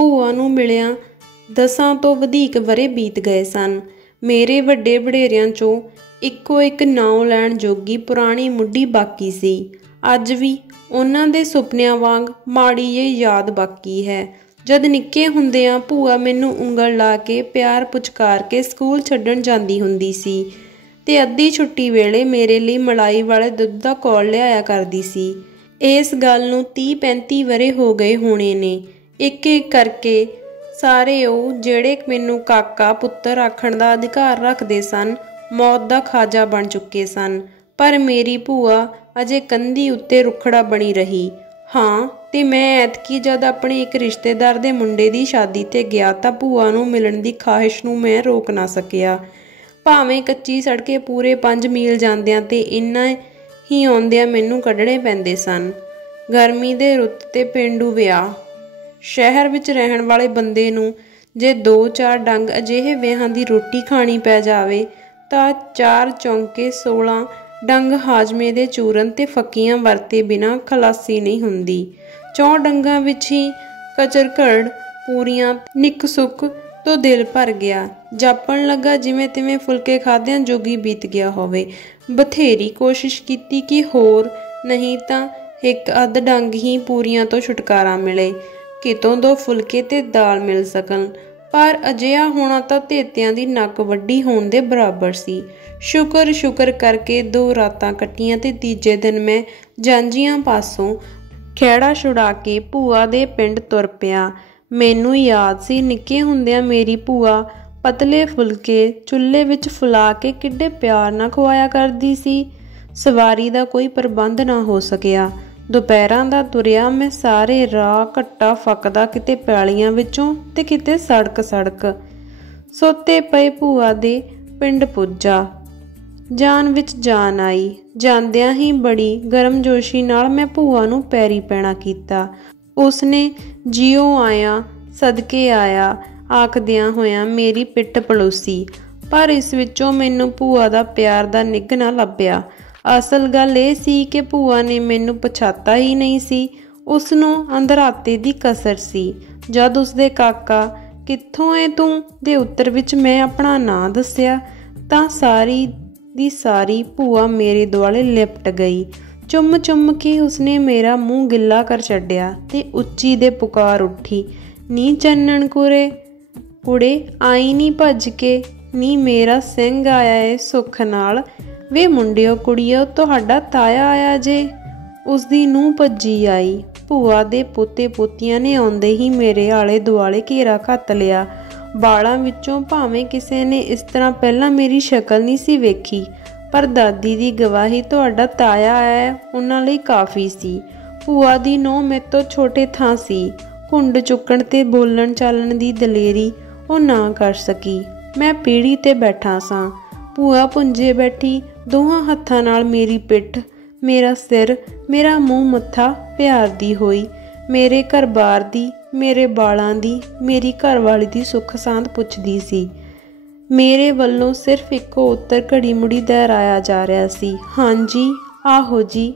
ਭੂਆ ਨੂੰ ਮਿਲਿਆਂ 10 ਤੋਂ ਵਧੇਕ ਵਰੇ ਬੀਤ ਗਏ ਸਨ। ਮੇਰੇ ਵੱਡੇ ਵਡੇਰਿਆਂ 'ਚੋਂ ਇੱਕੋ ਇੱਕ ਨਾਉਂ ਲੈਣ ਜੋਗੀ ਪੁਰਾਣੀ ਮੁੱਢੀ ਬਾਕੀ ਸੀ। ਅੱਜ ਵੀ ਉਹਨਾਂ ਦੇ ਸੁਪਨਿਆਂ ਵਾਂਗ ਮਾੜੀ ਜਿਹੀ ਯਾਦ ਬਾਕੀ ਹੈ। ਜਦ ਨਿੱਕੇ ਹੁੰਦਿਆਂ ਭੂਆ ਮੈਨੂੰ ਉਂਗਲ ਲਾ ਕੇ ਪਿਆਰ ਪੁਚਕਾਰ ਕੇ ਸਕੂਲ ਛੱਡਣ ਜਾਂਦੀ ਹੁੰਦੀ ਸੀ ਤੇ ਅੱਧੀ ਛੁੱਟੀ ਵੇਲੇ ਮੇਰੇ ਲਈ ਮਲਾਈ ਵਾਲੇ ਦੁੱਧ ਦਾ ਕੌਲ ਲਿਆਇਆ ਕਰਦੀ ਸੀ। ਇਸ ਗੱਲ ਨੂੰ 30-35 ਵਰੇ ਹੋ ਗਏ ਹੋਣੇ ਨੇ। ਇੱਕ ਇੱਕ ਕਰਕੇ ਸਾਰੇ ਉਹ ਜਿਹੜੇ ਮੈਨੂੰ ਕਾਕਾ ਪੁੱਤਰ ਆਖਣ ਦਾ ਅਧਿਕਾਰ ਰੱਖਦੇ ਸਨ ਮੌਤ ਦਾ ਖਾਜਾ ਬਣ ਚੁੱਕੇ ਸਨ। ਪਰ ਮੇਰੀ ਭੂਆ ਅਜੇ ਕੰਧੀ ਉੱਤੇ ਰੁੱਖੜਾ ਬਣੀ ਰਹੀ। ਹਾਂ, ਤੇ ਮੈਂ ਐਤਕੀ ਜਦ ਆਪਣੇ ਇੱਕ ਰਿਸ਼ਤੇਦਾਰ ਦੇ ਮੁੰਡੇ ਦੀ ਸ਼ਾਦੀ 'ਤੇ ਗਿਆ ਤਾਂ ਭੂਆ ਨੂੰ ਮਿਲਣ ਦੀ ਖਾਹਿਸ਼ ਨੂੰ ਮੈਂ ਰੋਕ ਨਾ ਸਕਿਆ। ਭਾਵੇਂ ਕੱਚੀ ਸੜਕੇ ਪੂਰੇ 5 ਮੀਲ ਜਾਂਦਿਆਂ ਤੇ ਇੰਨਾ ਹੀ ਆਉਂਦਿਆਂ ਮੈਨੂੰ ਕੱਢਣੇ ਪੈਂਦੇ ਸਨ। ਗਰਮੀ ਦੇ ਰੁੱਤ ਤੇ ਪੇਂਡੂ ਵਿਆਹ। ਸ਼ਹਿਰ ਵਿੱਚ ਰਹਿਣ ਵਾਲੇ ਬੰਦੇ ਨੂੰ ਜੇ 2-4 ਡੰਗ ਅਜਿਹੇ ਵਿਆਹਾਂ ਦੀ ਰੋਟੀ ਖਾਣੀ ਪੈ ਜਾਵੇ ਤਾਂ 4 ਚੌਂਕੇ 16 ਡੰਗ ਹਾਜ਼ਮੇ ਦੇ ਚੂਰਨ ਤੇ ਫੱਕੀਆਂ ਵਰਤੇ ਬਿਨਾਂ ਖਲਾਸੀ ਨਹੀਂ ਹੁੰਦੀ। 4 ਡੰਗਾਂ ਵਿੱਚ ਹੀ ਕਚਰਘੜ ਪੂਰੀਆਂ ਨਿੱਕ ਸੁੱਕ ਤੋਂ ਦਿਲ ਭਰ ਗਿਆ। ਜਾਪਣ ਲੱਗਾ ਜਿਵੇਂ ਤਿਵੇਂ ਫੁਲਕੇ ਖਾਦਿਆਂ ਜੋਗੀ ਬੀਤ ਗਿਆ ਹੋਵੇ। ਬਥੇਰੀ ਕੋਸ਼ਿਸ਼ ਕੀਤੀ ਕਿ ਹੋਰ ਨਹੀਂ ਤਾਂ ਇੱਕ ਅੱਧ ਡੰਗ ਹੀ ਪੂਰੀਆਂ ਤੋਂ ਛੁਟਕਾਰਾ ਮਿਲੇ, ਕਿਤੋਂ 2 ਫੁਲਕੇ ਤੇ ਦਾਲ ਮਿਲ ਸਕਣ। ਪਰ ਅਜਿਹਾ ਹੋਣਾ ਤਾਂ ਧੇਤਿਆਂ ਦੀ ਨੱਕ ਵੱਡੀ ਹੋਣ ਦੇ ਬਰਾਬਰ ਸੀ। ਸ਼ੁਕਰ ਕਰਕੇ 2 ਰਾਤਾਂ ਕੱਟੀਆਂ ਤੇ ਤੀਜੇ ਦਿਨ ਮੈਂ ਜਾਂਝੀਆਂ ਪਾਸੋਂ ਖਹਿੜਾ ਛੁਡਾ ਕੇ ਭੂਆ ਦੇ ਪਿੰਡ ਤੁਰ ਪਿਆ। ਮੈਨੂੰ ਯਾਦ ਸੀ ਨਿੱਕੇ ਹੁੰਦਿਆਂ ਮੇਰੀ ਭੂਆ ਪਤਲੇ ਫੁਲਕੇ ਚੁੱਲ੍ਹੇ ਵਿੱਚ ਫੁਲਾ ਕੇ ਕਿੱਡੇ ਪਿਆਰ ਨਾਲ ਖਵਾਇਆ ਕਰਦੀ ਸੀ। ਸਵਾਰੀ ਦਾ ਕੋਈ ਪ੍ਰਬੰਧ ਨਾ ਹੋ ਸਕਿਆ। ਦੁਪਹਿਰਾਂ ਦਾ ਤੁਰਿਆ ਮੈਂ ਸਾਰੇ ਰਾਹ ਘੱਟਾ ਫੱਕਦਾ, ਕਿਤੇ ਪੈਲੀਆਂ ਵਿੱਚੋਂ ਤੇ ਕਿਤੇ ਸੜਕ। ਸੋਤੇ ਪਏ ਭੂਆ ਦੇ ਪਿੰਡ ਪੁੱਜਾ। ਜਾਨ ਵਿੱਚ ਜਾਨ ਆਈ। ਜਾਂਦਿਆਂ ਹੀ ਬੜੀ ਗਰਮਜੋਸ਼ੀ ਨਾਲ ਮੈਂ ਭੂਆ ਨੂੰ ਪੈਰੀ ਪੈਣਾ ਕੀਤਾ। ਉਸਨੇ ਜਿਉ ਆਇਆ ਸਦਕੇ ਆਇਆ ਆਖਦਿਆਂ ਹੋਇਆਂ ਮੇਰੀ ਪਿੱਠ ਪਲੋਸੀ। ਪਰ ਇਸ ਵਿੱਚੋਂ ਮੈਨੂੰ ਭੂਆ ਦਾ ਪਿਆਰ ਦਾ ਨਿੱਘ ਨਾ ਲੱਭਿਆ। ਅਸਲ ਗੱਲ ਇਹ ਸੀ ਕਿ ਭੂਆ ਨੇ ਮੈਨੂੰ ਪਛਾਤਾ ਹੀ ਨਹੀਂ ਸੀ। ਉਸਨੂੰ ਅੰਦਰਾਤੇ ਦੀ ਕਸਰ ਸੀ। ਜਦ ਉਸਦੇ ਕਾਕਾ ਕਿੱਥੋਂ ਏ ਤੂੰ ਦੇ ਉੱਤਰ ਵਿੱਚ ਮੈਂ ਆਪਣਾ ਨਾਂ ਦੱਸਿਆ ਤਾਂ ਸਾਰੀ ਦੀ ਸਾਰੀ ਭੂਆ ਮੇਰੇ ਦੁਆਲੇ ਲਿਪਟ ਗਈ। ਚੁੰਮ ਕੇ ਉਸਨੇ ਮੇਰਾ ਮੂੰਹ ਗਿੱਲਾ ਕਰ ਛੱਡਿਆ ਤੇ ਉੱਚੀ ਦੇ ਪੁਕਾਰ ਉੱਠੀ, ਨੀ ਚੰਨਣ ਕੁੜੇ ਆਈ ਨੀ ਭੱਜ ਕੇ, ਨੀ ਮੇਰਾ ਸਿੰਘ ਆਇਆ ਏ ਸੁੱਖ ਨਾਲ, ਵੇ ਮੁੰਡਿਓ ਕੁੜੀਓ ਤੁਹਾਡਾ ਤਾਇਆ ਆਇਆ ਜੇ। ਉਸਦੀ ਨੂੰਹ ਭੱਜੀ ਆਈ। ਭੂਆ ਦੇ ਪੋਤੇ ਪੋਤੀਆਂ ਨੇ ਆਉਂਦੇ ਹੀ ਮੇਰੇ ਆਲੇ ਦੁਆਲੇ ਘੇਰਾ ਘੱਤ ਲਿਆ। ਬਾਲਾਂ ਵਿੱਚੋਂ ਭਾਵੇਂ ਕਿਸੇ ਨੇ ਇਸ ਤਰ੍ਹਾਂ ਪਹਿਲਾਂ ਮੇਰੀ ਸ਼ਕਲ ਨਹੀਂ ਸੀ ਵੇਖੀ, ਪਰ ਦਾਦੀ ਦੀ ਗਵਾਹੀ ਤੁਹਾਡਾ ਤਾਇਆ ਆਇਆ ਉਹਨਾਂ ਲਈ ਕਾਫੀ ਸੀ। ਭੂਆ ਦੀ ਨੂੰਹ ਮੇਰੇ ਤੋਂ ਛੋਟੇ ਥਾਂ ਸੀ। ਘੁੰਡ ਚੁੱਕਣ ਤੇ ਬੋਲਣ ਚਾਲਣ ਦੀ ਦਲੇਰੀ ਉਹ ਨਾ ਕਰ ਸਕੀ। ਮੈਂ ਪੀੜ੍ਹੀ ਤੇ ਬੈਠਾ ਸਾਂ। ਭੂਆ ਪੁੰਜੇ ਬੈਠੀ, ਦੋਹਾਂ ਹੱਥਾਂ ਨਾਲ ਮੇਰੀ ਪਿੱਠ, ਮੇਰਾ ਸਿਰ, ਮੇਰਾ ਮੂੰਹ ਮੱਥਾ ਪਿਆਰਦੀ ਹੋਈ ਮੇਰੇ ਘਰ-ਬਾਰ ਦੀ, ਮੇਰੇ ਬਾਲਾਂ ਦੀ, ਮੇਰੀ ਘਰਵਾਲੀ ਦੀ ਸੁੱਖ ਸਾਂਦ ਪੁੱਛਦੀ ਸੀ। ਮੇਰੇ ਵੱਲੋਂ ਸਿਰਫ ਇੱਕੋ ਉੱਤਰ ਘੜੀ ਮੁੜੀ ਦੁਹਰਾਇਆ ਜਾ ਰਿਹਾ ਸੀ, ਹਾਂਜੀ, ਆਹੋ ਜੀ।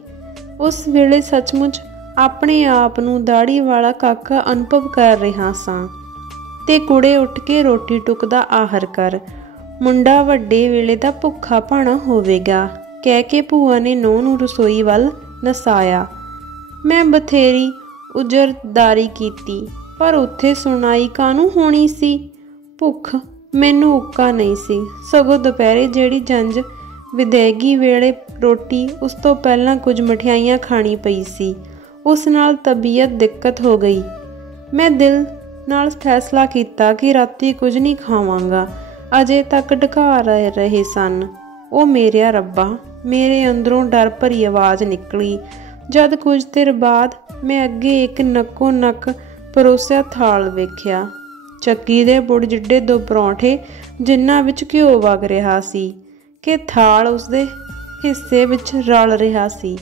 ਉਸ ਵੇਲੇ ਸੱਚਮੁੱਚ ਆਪਣੇ ਆਪ ਨੂੰ ਦਾੜੀ ਵਾਲਾ ਕਾਕਾ ਅਨੁਭਵ ਕਰ ਰਿਹਾ ਸਾਂ। ਤੇ ਕੁੜੇ ਉੱਠ ਕੇ ਰੋਟੀ ਟੁੱਕ ਦਾ ਆਹਰ ਕਰ, ਮੁੰਡਾ ਵੱਡੇ ਵੇਲੇ ਦਾ ਭੁੱਖਾ ਭਾਣਾ ਹੋਵੇਗਾ, ਕਹਿ ਕੇ ਭੂਆ ਨੇ ਨੂੰਹ ਨੂੰ ਰਸੋਈ ਵੱਲ ਨਸਾਇਆ। ਮੈਂ ਬਥੇਰੀ ਉਜਰਦਾਰੀ ਕੀਤੀ, ਪਰ ਉੱਥੇ ਸੁਣਾਈ ਕਾਹਨੂੰ ਹੋਣੀ ਸੀ। ਭੁੱਖ ਮੈਨੂੰ ਉੱਕਾ ਨਹੀਂ ਸੀ, ਸਗੋਂ ਦੁਪਹਿਰੇ ਜਿਹੜੀ ਜੰਝ ਵਿਦੈਗੀ ਵੇਲੇ ਰੋਟੀ, ਉਸ ਤੋਂ ਪਹਿਲਾਂ ਕੁਝ ਮਠਿਆਈਆਂ ਖਾਣੀ ਪਈ ਸੀ, ਉਸ ਨਾਲ ਤਬੀਅਤ ਦਿੱਕਤ ਹੋ ਗਈ। ਮੈਂ ਦਿਲ ਨਾਲ ਫੈਸਲਾ ਕੀਤਾ ਕਿ ਰਾਤੀ ਕੁਝ ਨਹੀਂ ਖਾਵਾਂਗਾ। ਅਜੇ ਤੱਕ ਢਕਾ ਰਹੇ ਸਨ। ਉਹ ਮੇਰਿਆ ਰੱਬਾ, ਮੇਰੇ ਅੰਦਰੋਂ ਡਰ ਭਰੀ ਆਵਾਜ਼ ਨਿਕਲੀ ਜਦ ਕੁਝ ਦੇਰ ਬਾਅਦ ਮੈਂ ਅੱਗੇ ਇੱਕ ਨੱਕੋ ਨੱਕ ਪਰੋਸਿਆ ਥਾਲ ਵੇਖਿਆ। ਚੱਕੀ ਦੇ ਬੁੜ ਜਿੱਡੇ 2 ਪਰੌਂਠੇ ਜਿਨ੍ਹਾਂ ਵਿੱਚ ਘਿਓ ਵਗ ਰਿਹਾ ਸੀ ਕਿ ਥਾਲ ਉਸਦੇ ਹਿੱਸੇ ਵਿੱਚ ਰਲ ਰਿਹਾ ਸੀ,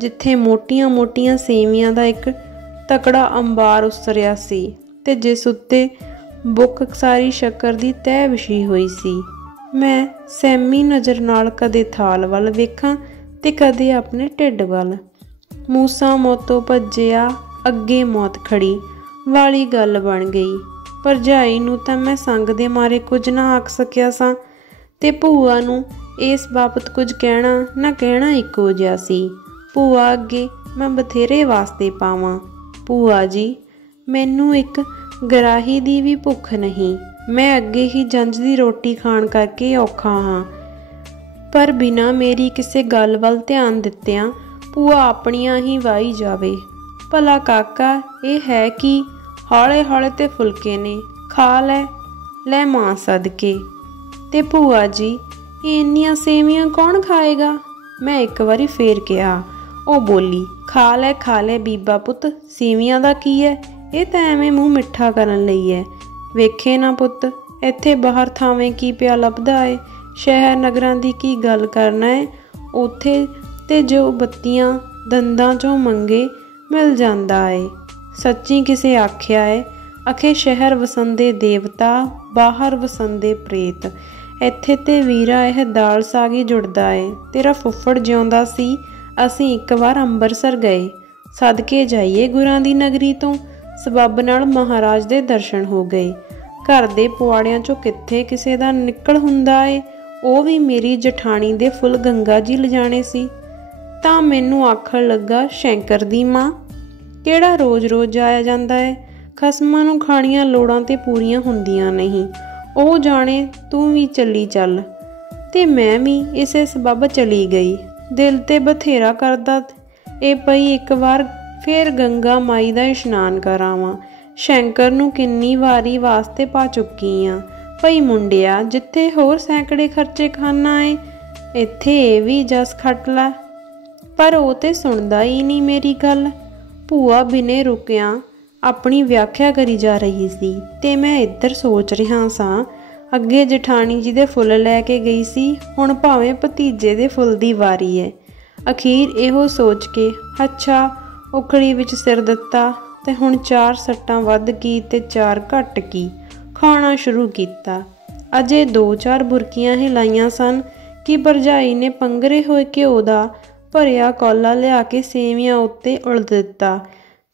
ਜਿੱਥੇ ਮੋਟੀਆਂ ਸੇਵੀਆਂ ਦਾ ਇੱਕ ਤਕੜਾ ਅੰਬਾਰ ਉਸਰਿਆ ਸੀ ਤੇ ਜਿਸ ਉੱਤੇ ਬੁੱਕ ਸਾਰੀ ਸ਼ੱਕਰ ਦੀ ਤਹਿ ਵਿਛੀ ਹੋਈ ਸੀ। ਮੈਂ ਸਹਿਮੀ ਨਜ਼ਰ ਨਾਲ ਕਦੇ ਥਾਲ ਵੱਲ ਵੇਖਾਂ ਤੇ ਕਦੇ ਆਪਣੇ ਢਿੱਡ ਵੱਲ। ਮੂਸਾ ਮੌਤੋਂ ਭੱਜਿਆ, ਅੱਗੇ ਮੌਤ ਖੜੀ। वाली गल बन गई। भरजाई नूं तां मैं संग दे मारे कुछ ना आख सकिया सां ते भूआ नूं इस बाबत कुछ कहना ना कहना इक्को जिहा सी। भूआ अगे मैं बथेरे वास्ते पावां। भूआ जी, मैनू एक गराही दी भी भुख नहीं। मैं अगे ही जंज दी रोटी खाण करके औखा हाँ। पर बिना मेरी किसी गल वल ध्यान दित्तियां भूआ अपनियां ही वाही जावे। भला काका ये है कि हौले हौले ते फुलके ने, खा लै मां सदके। ते भूआ जी, इन्नियां सेवियां कौन खाएगा? मैं एक बारी फेर कहा। ਉਹ बोली, खा ले बीबा पुत, सेवियां दा की है, ये तो एवें मूँह मिठा करन लई है। वेखे ना पुत, इत्थे बाहर थावें की पिया लभदा है, शहर नगरां दी की गल करना है। उत्थे ते जो बत्तियां दंदां चों मंगे मिल जांदा है। सच्ची किसे आख्या है, अखे शहर वसंदे देवता, बाहर वसंदे प्रेत। इत्थे ते वीरा यह दाल सागी जुड़दा है। तेरा फुੱਫੜ जिउंदा सी, ਅਸੀਂ ਇੱਕ ਵਾਰ ਅੰਬਰਸਰ ਗਏ। ਸਦਕੇ ਜਾਈਏ ਗੁਰਾਂ ਦੀ ਨਗਰੀ ਤੋਂ। ਸਬੱਬ ਨਾਲ ਮਹਾਰਾਜ ਦੇ ਦਰਸ਼ਨ ਹੋ ਗਏ। ਘਰ ਦੇ ਪੁਆੜਿਆਂ ਚੋਂ ਕਿੱਥੇ ਕਿਸੇ ਦਾ ਨਿਕਲ ਹੁੰਦਾ ਏ। ਉਹ ਵੀ ਮੇਰੀ ਜਠਾਣੀ ਦੇ ਫੁੱਲ ਗੰਗਾ ਜੀ ਲਿਜਾਣੇ ਸੀ। ਤਾਂ ਮੈਨੂੰ ਆਖਣ ਲੱਗਾ, ਸ਼ੰਕਰ ਦੀ ਮਾਂ ਕਿਹੜਾ ਰੋਜ਼-ਰੋਜ਼ ਜਾਇਆ ਜਾਂਦਾ ਏ। ਖਸਮਾਂ ਨੂੰ ਖਾਣੀਆਂ ਲੋੜਾਂ ਤੇ ਪੂਰੀਆਂ ਹੁੰਦੀਆਂ ਨਹੀਂ। ਉਹ ਜਾਣੇ, ਤੂੰ ਵੀ ਚੱਲੀ ਚੱਲ। ਤੇ ਮੈਂ ਵੀ ਇਸੇ ਸਬੱਬ ਚਲੀ ਗਈ। दिल ते बथेरा करदा ए पई एक बार फिर गंगा माई दा इशनान करावां। शंकर नूं किन्नी वारी वास्ते पा चुकी हाँ। भई मुंडिया, जिथे होर सैकड़े खर्चे खाना है, इत्थे ये भी जस खट लै। पर वो ते सुनदा ही नहीं मेरी गल। भूआ बिने रुकिया अपनी व्याख्या करी जा रही सी ते मैं इधर सोच रहा सां, अगे जठानी जी दे फुੱਲ लै के गई सी, हुण भावें भतीजे दे फुੱਲ दी वारी है। अखीर इहो सोच के अच्छा उखड़ी विच सिर दिता ते हुण 4 सट्टां वध की ते 4 घट की। खाना शुरू किया। अजे 2-4 बुरकियां ही लाइयां सन कि भरजाई ने पंगरे होए घ्यो दा भरिया कौला लिया के सेवियां उत्ते उलद दिता।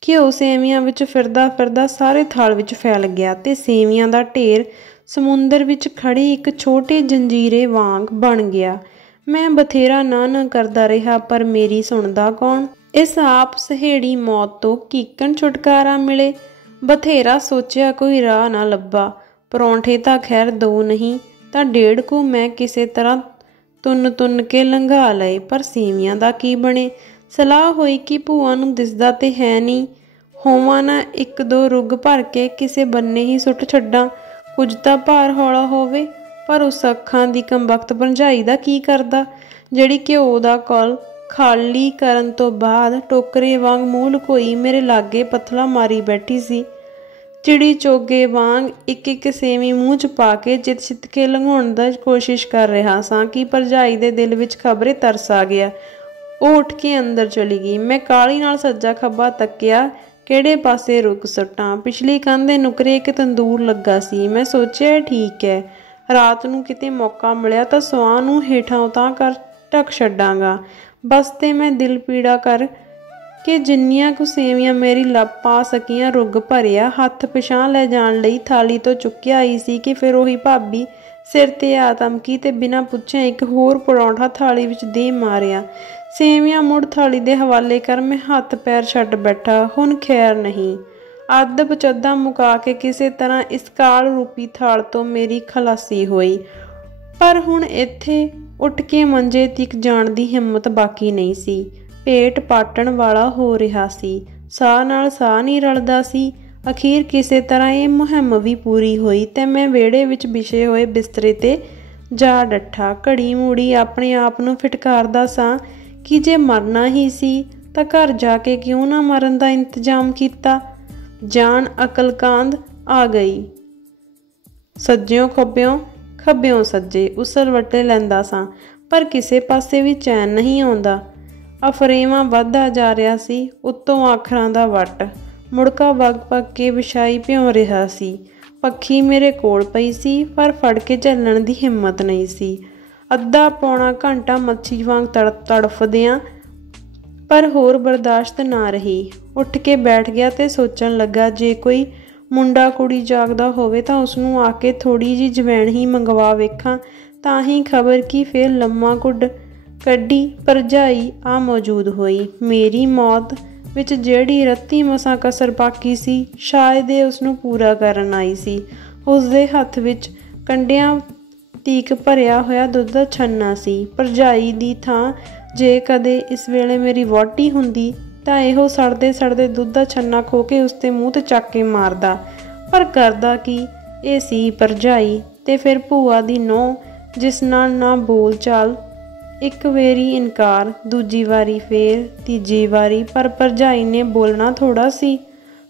घ्यो सेवियां विच फिरदा फिरदा सारे थाल विच फैल गया ते सेवियां दा ढेर समुंदर विच खड़ी एक छोटे जंजीरे वांग बन गया। मैं बथेरा ना करदा रहा, पर मेरी सुनदा कौन। इस आप सहेड़ी मौत तो कीकन छुटकारा मिले। बथेरा सोचिया, कोई राह ना लब्भा। परौंठे तां खैर 2 नहीं तां 1.5 को मैं किसी तरह तुन के लंघा लए, पर सेवियां दा की बने। सलाह होई कि भूआ नूं दिसदा ते है नहीं, होवां ना 1-2 रुग भर के किसे बन्ने ही सुट छड्डां। कुछ तां भार हौला होवे। पर उस अखां दी कंबख्त भरजाई दा की करदा, जिहड़ी घ्यो दा कौल खाली करन तो बाद टोकरे वांग मूँह लुकोई मेरे लागे पथला मारी बैठी सी। चिड़ी चोगे वांग एक सेवी मूँह च पा के चित के लंघाउण दी कोशिश कर रहा सां कि भरजाई दे दिल विच खबरे तरस आ गया। ਉਹ ਉੱਠ ਕੇ ਅੰਦਰ ਚਲੀ ਗਈ। मैं काली नाल सज्जा खब्बा तक्या, ਕਿਹੜੇ ਪਾਸੇ रुक सट्टां। पिछली कंध दे नुकरे एक तंदूर लगा सी। मैं सोचिया ठीक है, रात नूं किते मौका मिलिया तां सुआह नूं हेठां उतां कर ढक छड्डांगा। बस ते मैं दिल पीड़ा कर के जिन्नियां कुछ सेवियां मेरी लप पा सकियां रुग भरिया हथ पिछां लै जाण लई थाली तो चुक्किया आई सी कि फिर उही भाबी सिर ते आ तमकी ते बिना पुछे एक होर परौंठा थाली विच दे मारिया। सेवियां मुड़ थाली दे हवाले कर मैं हथ पैर छड्ड बैठा। हुण खैर नहीं। अद्ध पचद्दा मुका के किसी तरह इस काल रूपी थाल तो मेरी खलासी हुई। पर हुण इत्थे उठ के मंजे तक जाण दी हिम्मत बाकी नहीं सी। पेट पाटण वाला हो रहा सी, साह नाल साह नहीं रलदा सी। अखीर किसी तरह ये मुहिम भी पूरी हुई ते मैं वेड़े विच बिछे हुए बिस्तरे ते जा डट्ठा। घड़ी मूड़ी अपने आप नूं फिटकारदा सां कि जे मरना ही सी तां घर जाके क्यों ना मरन दा इंतजाम कीता। जान अकलकांद आ गई। सज्जियों खब्बियों खब्बियों सज्जे उसल वटे लैंदा सां, पर किसे पासे भी चैन नहीं आउंदा। अफरेवां वधदा जा रहा सी, उत्तों आखरां दा वट मुड़का वग पग के विछाई भ्यों रहा सी। पक्खी मेरे कोल पई सी, पर फड़ के झल्लण दी हिम्मत नहीं सी। अद्धा पौना घंटा मच्छी वांग तड़फदियां पर होर बर्दाश्त ना रही। ਉੱਠ ਕੇ ਬੈਠ ਗਿਆ ਤੇ ਸੋਚਣ ਲੱਗਾ, ਜੇ ਕੋਈ ਮੁੰਡਾ ਕੁੜੀ ਜਾਗਦਾ ਹੋਵੇ ਤਾਂ ਉਸਨੂੰ ਆ ਕੇ ਥੋੜ੍ਹੀ ਜਿਹੀ ਜਵੈਣ ਹੀ ਮੰਗਵਾ ਵੇਖਾਂ, ਤਾਂ ਹੀ ਖਬਰ ਕੀ ਫੇਰ ਲੰਮਾ ਕੁੱਡ ਕੱਢੀ ਭਰਜਾਈ ਆ ਮੌਜੂਦ ਹੋਈ। ਮੇਰੀ ਮੌਤ ਵਿੱਚ ਜਿਹੜੀ ਰੱਤੀ ਮਸਾਂ ਕਸਰ ਬਾਕੀ ਸੀ, ਸ਼ਾਇਦ ਇਹ ਉਸਨੂੰ ਪੂਰਾ ਕਰਨ ਆਈ ਸੀ। ਉਸਦੇ ਹੱਥ ਵਿੱਚ ਕੰਡਿਆਂ ਤੀਕ ਭਰਿਆ ਹੋਇਆ ਦੁੱਧ ਦਾ ਛੰਨਾ ਸੀ। ਭਰਜਾਈ ਦੀ ਥਾਂ ਜੇ ਕਦੇ ਇਸ ਵੇਲੇ ਮੇਰੀ ਵਹੁਟੀ ਹੁੰਦੀ ਤਾਂ ਇਹੋ ਸੜਦੇ ਸੜਦੇ ਦੁੱਧ ਦਾ ਛੰਨਾ ਖੋ ਕੇ ਉਸ 'ਤੇ ਮੂੰਹ 'ਤੇ ਚੱਕ ਕੇ ਮਾਰਦਾ, ਪਰ ਕਰਦਾ ਕੀ, ਇਹ ਸੀ ਭਰਜਾਈ ਤੇ ਫਿਰ ਭੂਆ ਦੀ ਨੂੰਹ, ਜਿਸ ਨਾਲ ਨਾ ਬੋਲ ਚਾਲ, ਇੱਕ ਵਾਰੀ ਇਨਕਾਰ, ਦੂਜੀ ਵਾਰੀ ਫੇਰ ਤੀਜੀ ਵਾਰੀ, ਪਰ ਭਰਜਾਈ ਨੇ ਬੋਲਣਾ ਥੋੜਾ ਸੀ।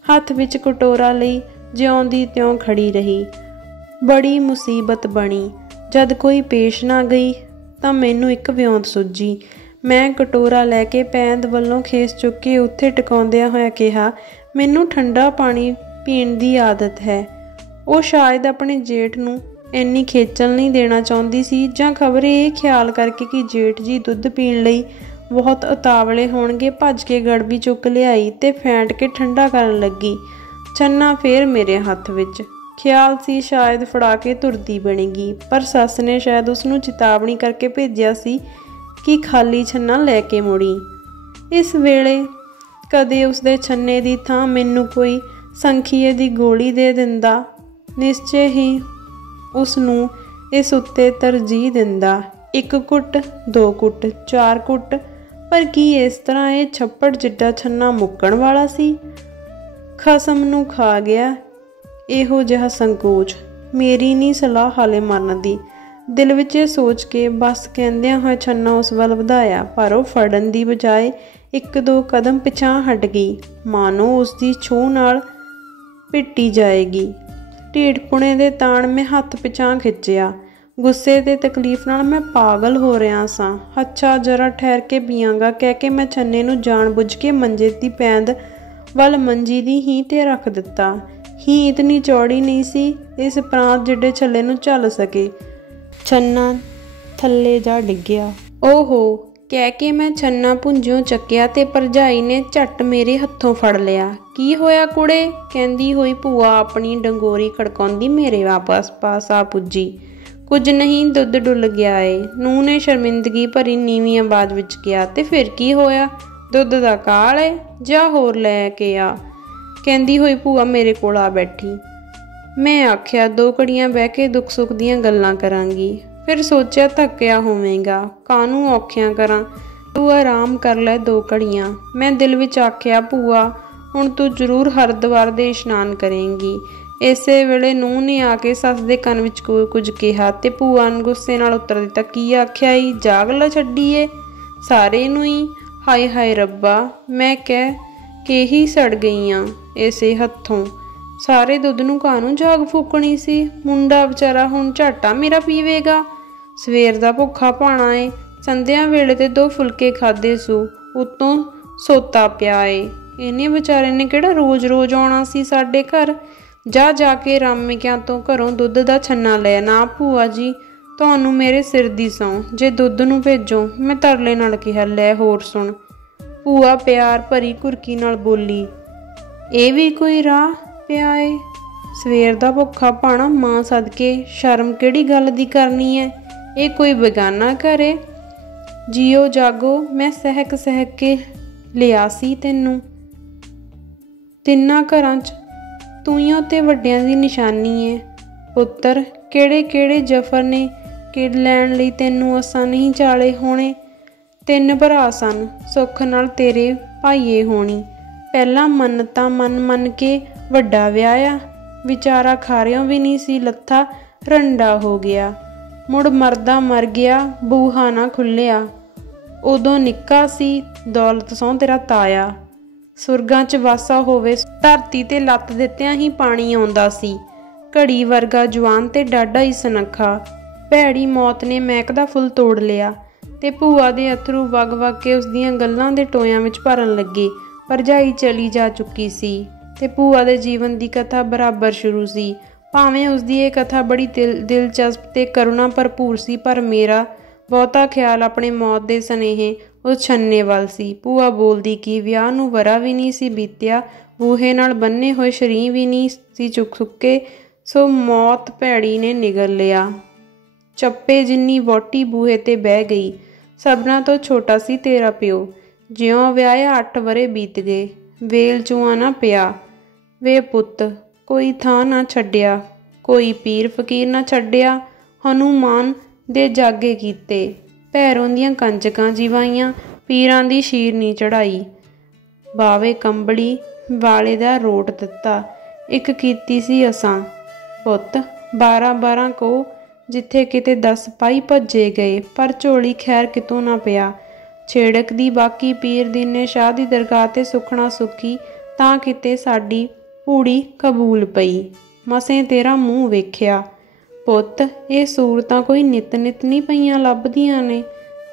ਹੱਥ ਵਿੱਚ ਕਟੋਰਾ ਲਈ ਜਿਉਂ ਦੀ ਤਿਉਂ ਖੜੀ ਰਹੀ। ਬੜੀ ਮੁਸੀਬਤ ਬਣੀ। ਜਦ ਕੋਈ ਪੇਸ਼ ਨਾ ਗਈ ਤਾਂ ਮੈਨੂੰ ਇੱਕ ਵਿਉਂਤ ਸੁੱਝੀ। ਮੈਂ ਕਟੋਰਾ ਲੈ ਕੇ ਪੈਂਦ ਵੱਲੋਂ ਖੇਸ ਚੁੱਕ ਕੇ ਉੱਥੇ ਟਿਕਾਉਂਦਿਆਂ ਹੋਇਆ ਕਿਹਾ, ਮੈਨੂੰ ਠੰਡਾ ਪਾਣੀ ਪੀਣ ਦੀ ਆਦਤ ਹੈ। ਉਹ ਸ਼ਾਇਦ ਆਪਣੇ ਜੇਠ ਨੂੰ ਇੰਨੀ ਖੇਚਲ ਨਹੀਂ ਦੇਣਾ ਚਾਹੁੰਦੀ ਸੀ, ਜਾਂ ਖਬਰੇ ਇਹ ਖਿਆਲ ਕਰਕੇ ਕਿ ਜੇਠ ਜੀ ਦੁੱਧ ਪੀਣ ਲਈ ਬਹੁਤ ਉਤਾਵਲੇ ਹੋਣਗੇ, ਭੱਜ ਕੇ ਗੜਬੀ ਚੁੱਕ ਲਿਆਈ ਤੇ ਫੈਂਟ ਕੇ ਠੰਡਾ ਕਰਨ ਲੱਗੀ। ਛੰਨਾ ਫੇਰ ਮੇਰੇ ਹੱਥ ਵਿੱਚ। ਖਿਆਲ ਸੀ ਸ਼ਾਇਦ ਫੜਾ ਕੇ ਤੁਰਦੀ ਬਣੇਗੀ, ਪਰ ਸੱਸ ਨੇ ਸ਼ਾਇਦ ਉਸਨੂੰ ਚੇਤਾਵਨੀ ਕਰਕੇ ਭੇਜਿਆ ਸੀ ਕਿ ਖਾਲੀ ਛੰਨਾ ਲੈ ਕੇ ਮੁੜੀ। ਇਸ ਵੇਲੇ ਕਦੇ ਉਸਦੇ ਛੰਨੇ ਦੀ ਥਾਂ ਮੈਨੂੰ ਕੋਈ ਸੰਖੀਏ ਦੀ ਗੋਲੀ ਦੇ ਦਿੰਦਾ, ਨਿਸ਼ਚੇ ਹੀ ਉਸਨੂੰ ਇਸ ਉੱਤੇ ਤਰਜੀਹ ਦਿੰਦਾ। 1 ਘੁੱਟ, 2 ਘੁੱਟ, 4 ਘੁੱਟ, ਪਰ ਕੀ ਇਸ ਤਰ੍ਹਾਂ ਇਹ ਛੱਪੜ ਜਿੱਡਾ ਛੰਨਾ ਮੁੱਕਣ ਵਾਲਾ ਸੀ? ਖਸਮ ਨੂੰ ਖਾ ਗਿਆ ਇਹੋ ਜਿਹਾ ਸੰਕੋਚ। ਮੇਰੀ ਨਹੀਂ ਸਲਾਹ ਹਾਲੇ ਮਰਨ ਦੀ। ਦਿਲ ਵਿੱਚ ਇਹ ਸੋਚ ਕੇ ਬਸ ਕਹਿੰਦਿਆਂ ਹੋਇਆ ਛੰਨਾ ਉਸ ਵੱਲ ਵਧਾਇਆ, ਪਰ ਉਹ ਫੜਨ ਦੀ ਬਜਾਏ 1-2 ਕਦਮ ਪਿਛਾਂਹ ਹਟ ਗਈ, ਮਾਨੋ ਉਸਦੀ ਛੂਹ ਨਾਲ ਪਿੱਟੀ ਜਾਏਗੀ। ਢੀਠਪੁਣੇ ਦੇ ਤਾਣ ਮੈਂ ਹੱਥ ਪਿਛਾਂਹ ਖਿੱਚਿਆ। ਗੁੱਸੇ ਤੇ ਤਕਲੀਫ ਨਾਲ ਮੈਂ ਪਾਗਲ ਹੋ ਰਿਹਾ ਸਾਂ। ਅੱਛਾ ਜਰਾ ਠਹਿਰ ਕੇ ਪੀਆਂਗਾ, ਕਹਿ ਕੇ ਮੈਂ ਛੰਨੇ ਨੂੰ ਜਾਣ ਬੁੱਝ ਕੇ ਮੰਜੇ ਦੀ ਪੈਂਦ ਵੱਲ ਮੰਜੀ ਦੀ ਹੀਂਹ 'ਤੇ ਰੱਖ ਦਿੱਤਾ। ਹੀਂਹ ਇਤਨੀ ਚੌੜੀ ਨਹੀਂ ਸੀ ਇਸ ਪ੍ਰਾਂਤ ਜਿੱਡੇ ਛੱਲੇ ਨੂੰ ਝੱਲ ਸਕੇ। ਛੰਨਾ ਥੱਲੇ ਜਾ ਡਿੱਗਿਆ। ਓਹੋ ਕਹਿ ਕੇ ਮੈਂ ਛੰਨਾ ਭੁੰਜਿਓਂ ਚੱਕਿਆ ਤੇ ਭਰਜਾਈ ਨੇ ਝੱਟ ਮੇਰੇ ਹੱਥੋਂ ਫੜ ਲਿਆ। ਕੀ ਹੋਇਆ ਕੁੜੇ? ਕਹਿੰਦੀ ਹੋਈ ਭੂਆ ਆਪਣੀ ਡੰਗੋਰੀ ਖੜਕਾਉਂਦੀ ਮੇਰੇ ਪਾਸ ਆ ਪੁੱਜੀ। ਕੁਝ ਨਹੀਂ, ਦੁੱਧ ਡੁੱਲ ਗਿਆ ਏ, ਨੂੰਹ ਨੇ ਸ਼ਰਮਿੰਦਗੀ ਭਰੀ ਨੀਵੀਂ ਆਵਾਜ਼ ਵਿੱਚ ਕਿਹਾ। ਤੇ ਫਿਰ ਕੀ ਹੋਇਆ? ਦੁੱਧ ਦਾ ਕਾਲ ਏ, ਜਾ ਹੋਰ ਲੈ ਕੇ ਆ, ਕਹਿੰਦੀ ਹੋਈ ਭੂਆ ਮੇਰੇ ਕੋਲ ਆ ਬੈਠੀ। ਮੈਂ ਆਖਿਆ 2 ਘੜੀਆਂ ਬਹਿ ਕੇ ਦੁੱਖ ਸੁੱਖ ਦੀਆਂ ਗੱਲਾਂ ਕਰਾਂਗੀ। ਫਿਰ ਸੋਚਿਆ ਥੱਕਿਆ ਹੋਵੇਂਗਾ, ਕਾਹਨੂੰ ਔਖਿਆਂ ਕਰਾਂ, ਤੂੰ ਆਰਾਮ ਕਰ ਲੈ 2 ਘੜੀਆਂ। ਮੈਂ ਦਿਲ ਵਿੱਚ ਆਖਿਆ ਭੂਆ ਹੁਣ ਤੂੰ ਜ਼ਰੂਰ ਹਰਿਦੁਆਰ ਦੇ ਇਸ਼ਨਾਨ ਕਰੇਂਗੀ। ਇਸੇ ਵੇਲੇ ਨੂੰਹ ਨੇ ਆ ਕੇ ਸੱਸ ਦੇ ਕੰਨ ਵਿੱਚ ਕੁਝ ਕਿਹਾ ਤੇ ਭੂਆ ਨੇ ਗੁੱਸੇ ਨਾਲ ਉੱਤਰ ਦਿੱਤਾ, ਕੀ ਆਖਿਆ ਈ, ਜਾਗ ਲਾ ਛੱਡੀਏ ਸਾਰੇ ਨੂੰ ਹੀ। ਹਾਏ ਹਾਏ ਰੱਬਾ, ਮੈਂ ਕਹਿ ਕੇ ਹੀ ਸੜ ਗਈਆਂ ਇਸੇ ਹੱਥੋਂ। ਸਾਰੇ ਦੁੱਧ ਨੂੰ ਕਾਹਨੂੰ ਜਾਗ ਫੂਕਣੀ ਸੀ? ਮੁੰਡਾ ਵਿਚਾਰਾ ਹੁਣ ਝਾਟਾ ਮੇਰਾ ਪੀਵੇਗਾ। ਸਵੇਰ ਦਾ ਭੁੱਖਾ ਭਾਣਾ ਏ, ਸੰਧਿਆ ਵੇਲੇ ਤੇ 2 ਫੁਲਕੇ ਖਾਧੇ ਸੂ, ਉੱਤੋਂ ਸੋਤਾ ਪਿਆ ਏ। ਇਹਨੇ ਵਿਚਾਰੇ ਨੇ ਕਿਹੜਾ ਰੋਜ਼ ਆਉਣਾ ਸੀ ਸਾਡੇ ਘਰ? ਜਾ ਕੇ ਰਾਮਿਕਿਆਂ ਤੋਂ ਘਰੋਂ ਦੁੱਧ ਦਾ ਛੰਨਾ ਲੈ। ਨਾ ਭੂਆ ਜੀ, ਤੁਹਾਨੂੰ ਮੇਰੇ ਸਿਰ ਦੀ ਸਹੁੰ, ਜੇ ਦੁੱਧ ਨੂੰ ਭੇਜੋ, ਮੈਂ ਤਰਲੇ ਨਾਲ ਕਿਹਾ। ਲੈ ਹੋਰ ਸੁਣ। ਭੂਆ ਪਿਆਰ ਭਰੀ ਘੁਰਕੀ ਨਾਲ ਬੋਲੀ, ਇਹ ਵੀ ਕੋਈ ਰਾਹ ਪਿਆ ਏ? ਸਵੇਰ ਦਾ ਭੁੱਖਾ ਭਾਣਾ, ਮਾਂ ਸਦਕੇ ਸ਼ਰਮ ਕਿਹੜੀ ਗੱਲ ਦੀ ਕਰਨੀ ਐ? ਇਹ ਕੋਈ ਬੇਗਾਨਾ ਘਰ ਏ? ਜੀਓ ਜਾਗੋ, ਮੈਂ ਸਹਿਕ ਕੇ ਲਿਆ ਸੀ ਤੈਨੂੰ। 3 ਘਰਾਂ 'ਚ ਤੂੰ ਤੇ ਵੱਡਿਆਂ ਦੀ ਨਿਸ਼ਾਨੀ ਏ ਪੁੱਤਰ। ਕਿਹੜੇ ਜਫਰ ਨੇ ਕਿਡ ਲੈਣ ਲਈ ਤੈਨੂੰ ਅਸਾਂ ਨਹੀਂ ਚਾਲੇ ਹੋਣੇ। 3 ਭਰਾ ਸਨ, ਸੁੱਖ ਨਾਲ ਤੇਰੇ ਭਾਈਏ ਹੋਣੀ। ਪਹਿਲਾਂ ਮੰਨਤਾਂ ਮੰਨ ਕੇ ਵੱਡਾ ਵਿਆਹਿਆ, ਵਿਚਾਰਾ ਖਾਰਿਓਂ ਵੀ ਨਹੀਂ ਸੀ ਲੱਥਾ, ਰੰਡਾ ਹੋ ਗਿਆ। ਮੁੜ ਮਰਦਾ ਮਰ ਗਿਆ, ਬੂਹਾ ਨਾ ਖੁੱਲਿਆ। ਉਦੋਂ ਨਿੱਕਾ ਸੀ, ਦੌਲਤ ਸਹੁੰ ਤੇਰਾ ਤਾਇਆ। ਸੁਰਗਾਂ 'ਚ ਵਾਸਾ ਹੋਵੇ, ਧਰਤੀ 'ਤੇ ਲੱਤ ਦਿੱਤਿਆਂ ਹੀ ਪਾਣੀ ਆਉਂਦਾ ਸੀ। ਘੜੀ ਵਰਗਾ ਜਵਾਨ ਤੇ ਡਾਢਾ ਹੀ ਸੁਨੱਖਾ। ਭੈੜੀ ਮੌਤ ਨੇ ਮਹਿਕ ਦਾ ਫੁੱਲ ਤੋੜ ਲਿਆ ਤੇ ਭੂਆ ਦੇ ਅਥਰੂ ਵਗ ਕੇ ਉਸਦੀਆਂ ਗੱਲਾਂ ਦੇ ਟੋਇਆਂ ਵਿੱਚ ਭਰਨ ਲੱਗੇ। ਭਰਜਾਈ ਚਲੀ ਜਾ ਚੁੱਕੀ ਸੀ ਤੇ ਭੂਆ ਦੇ ਜੀਵਨ ਦੀ ਕਥਾ ਬਰਾਬਰ ਸ਼ੁਰੂ ਸੀ। ਭਾਵੇਂ ਉਸਦੀ ਇਹ ਕਥਾ ਬੜੀ ਦਿਲਚਸਪ ਤੇ ਕਰੁਣਾ ਭਰਪੂਰ ਸੀ, ਪਰ ਮੇਰਾ ਬਹੁਤਾ ਖਿਆਲ ਆਪਣੀ ਮੌਤ ਦੇ ਸਨੇਹੇ ਉਹ ਛੰਨੇ ਵੱਲ ਸੀ। ਭੂਆ ਬੋਲਦੀ ਕਿ ਵਿਆਹ ਨੂੰ ਵਰਾ ਵੀ ਨਹੀਂ ਸੀ ਬੀਤਿਆ, ਬੂਹੇ ਨਾਲ ਬੰਨੇ ਹੋਏ ਸ਼ਰੀਂ ਵੀ ਨਹੀਂ ਸੀ ਚੁੱਕ ਸੁੱਕੇ, ਸੋ ਮੌਤ ਭੈੜੀ ਨੇ ਨਿਗਲ ਲਿਆ। ਚੱਪੇ ਜਿੰਨੀ ਵਹੁਟੀ ਬੂਹੇ ਤੇ ਬਹਿ ਗਈ। ਸਭਨਾਂ ਤੋਂ ਛੋਟਾ ਸੀ ਤੇਰਾ ਪਿਓ, ਜਿਉਂ ਵਿਆਹਿਆ 8 ਵਰੇ ਬੀਤ ਗਏ, ਵੇਲ ਚੂਆਂ ਨਾ ਪਿਆ। ਵੇ ਪੁੱਤ, ਕੋਈ ਥਾਂ ਨਾ ਛੱਡਿਆ, ਕੋਈ ਪੀਰ ਫਕੀਰ ਨਾ ਛੱਡਿਆ, ਹਨੂਮਾਨ ਦੇ ਜਾਗੇ ਕੀਤੇ, ਭੈਰੋਂ ਦੀਆਂ ਕੰਜਕਾਂ ਜਿਵਾਈਆਂ, ਪੀਰਾਂ ਦੀ ਸ਼ੀਰਨੀ ਚੜ੍ਹਾਈ, ਬਾਵੇ ਕੰਬਲੀ ਵਾਲੇ ਦਾ ਰੋਟ ਦਿੱਤਾ, ਇੱਕ ਕੀਤੀ ਸੀ ਅਸਾਂ। ਪੁੱਤ 12 ਕੋ ਜਿੱਥੇ ਕਿਤੇ 10 ਪਾਈ ਭੱਜੇ ਗਏ, ਪਰ ਝੋਲੀ ਖੈਰ ਕਿਤੋਂ ਨਾ ਪਿਆ। ਛੇੜਕ ਦੀ ਬਾਕੀ ਪੀਰ ਦੀਨੇ ਸ਼ਾਹ ਦੀ ਦਰਗਾਹ ਤੇ ਸੁਖਣਾ ਸੁਖੀ, ਤਾਂ ਕਿਤੇ ਸਾਡੀ ਪੂੜੀ ਕਬੂਲ ਪਈ, ਮਸੇ ਤੇਰਾ ਮੂੰਹ ਵੇਖਿਆ। ਪੁੱਤ ਇਹ ਸੂਰਤਾਂ ਕੋਈ ਨਿਤ ਨਹੀਂ ਪਈਆਂ ਲੱਭਦੀਆਂ ਨੇ।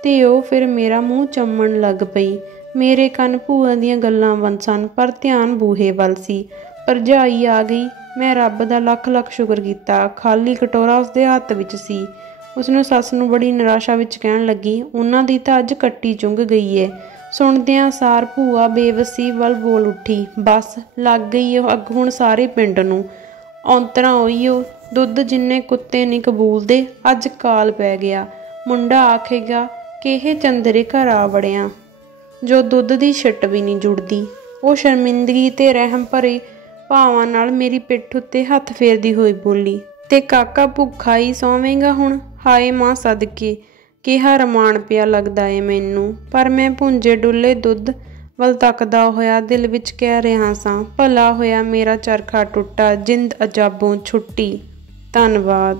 ਤੇ ਉਹ ਫਿਰ ਮੇਰਾ ਮੂੰਹ ਚੰਮਣ ਲੱਗ ਪਈ। ਮੇਰੇ ਕੰਨ ਭੂਆ ਦੀਆਂ ਗੱਲਾਂ ਵੱਲ ਸਨ, ਪਰ ਧਿਆਨ ਬੂਹੇ ਵੱਲ ਸੀ। ਭਰਜਾਈ ਆ ਗਈ। ਮੈਂ ਰੱਬ ਦਾ ਲੱਖ ਸ਼ੁਕਰ ਕੀਤਾ। ਖਾਲੀ ਕਟੋਰਾ ਉਸਦੇ ਹੱਥ ਵਿੱਚ ਸੀ। ਉਸਨੂੰ ਸੱਸ ਨੂੰ ਬੜੀ ਨਿਰਾਸ਼ਾ ਵਿੱਚ ਕਹਿਣ ਲੱਗੀ, ਉਹਨਾਂ ਦੀ ਤਾਂ ਅੱਜ ਕੱਟੀ ਚੁੰਘ ਗਈ ਏ। ਸੁਣਦਿਆਂ ਸਾਰ ਭੂਆ ਬੇਵਸੀ ਵੱਲ ਬੋਲ ਉੱਠੀ, ਬਸ ਲੱਗ ਗਈ ਉਹ ਅੱਗ ਹੁਣ ਸਾਰੇ ਪਿੰਡ ਨੂੰ। ਔਂਤਰਾ ਉਹੀਓ ਦੁੱਧ ਜਿੰਨੇ ਕੁੱਤੇ ਨਹੀਂ ਕਬੂਲਦੇ, ਅੱਜ ਕਾਲ ਪੈ ਗਿਆ। ਮੁੰਡਾ ਆਖੇਗਾ ਕਿ ਇਹ ਚੰਦਰੇ ਘਰ ਆ ਵੜਿਆ, ਜੋ ਦੁੱਧ ਦੀ ਛਿੱਟ ਵੀ ਨਹੀਂ ਜੁੜਦੀ। ਉਹ ਸ਼ਰਮਿੰਦਗੀ ਤੇ ਰਹਿਮ ਭਰੇ ਭਾਵਾਂ ਨਾਲ ਮੇਰੀ ਪਿੱਠ ਉੱਤੇ ਹੱਥ ਫੇਰਦੀ ਹੋਈ ਬੋਲੀ, ਤੇ ਕਾਕਾ ਭੁੱਖਾ ਹੀ ਸੌਵੇਂਗਾ ਹੁਣ? ਹਾਏ ਮਾਂ ਸਦਕੇ, ਕਿਹਾ ਰਮਾਨ ਪਿਆ ਲੱਗਦਾ ਏ ਮੈਨੂੰ। ਪਰ ਮੈਂ ਭੁੰਜੇ ਡੁੱਲੇ ਦੁੱਧ ਵੱਲ ਤੱਕਦਾ ਹੋਇਆ ਦਿਲ ਵਿੱਚ ਕਹਿ ਰਿਹਾ ਸਾਂ, ਭਲਾ ਹੋਇਆ ਮੇਰਾ ਚਰਖਾ ਟੁੱਟਾ, ਜਿੰਦ ਅਜਾਬੋਂ ਛੁੱਟੀ। ਧੰਨਵਾਦ।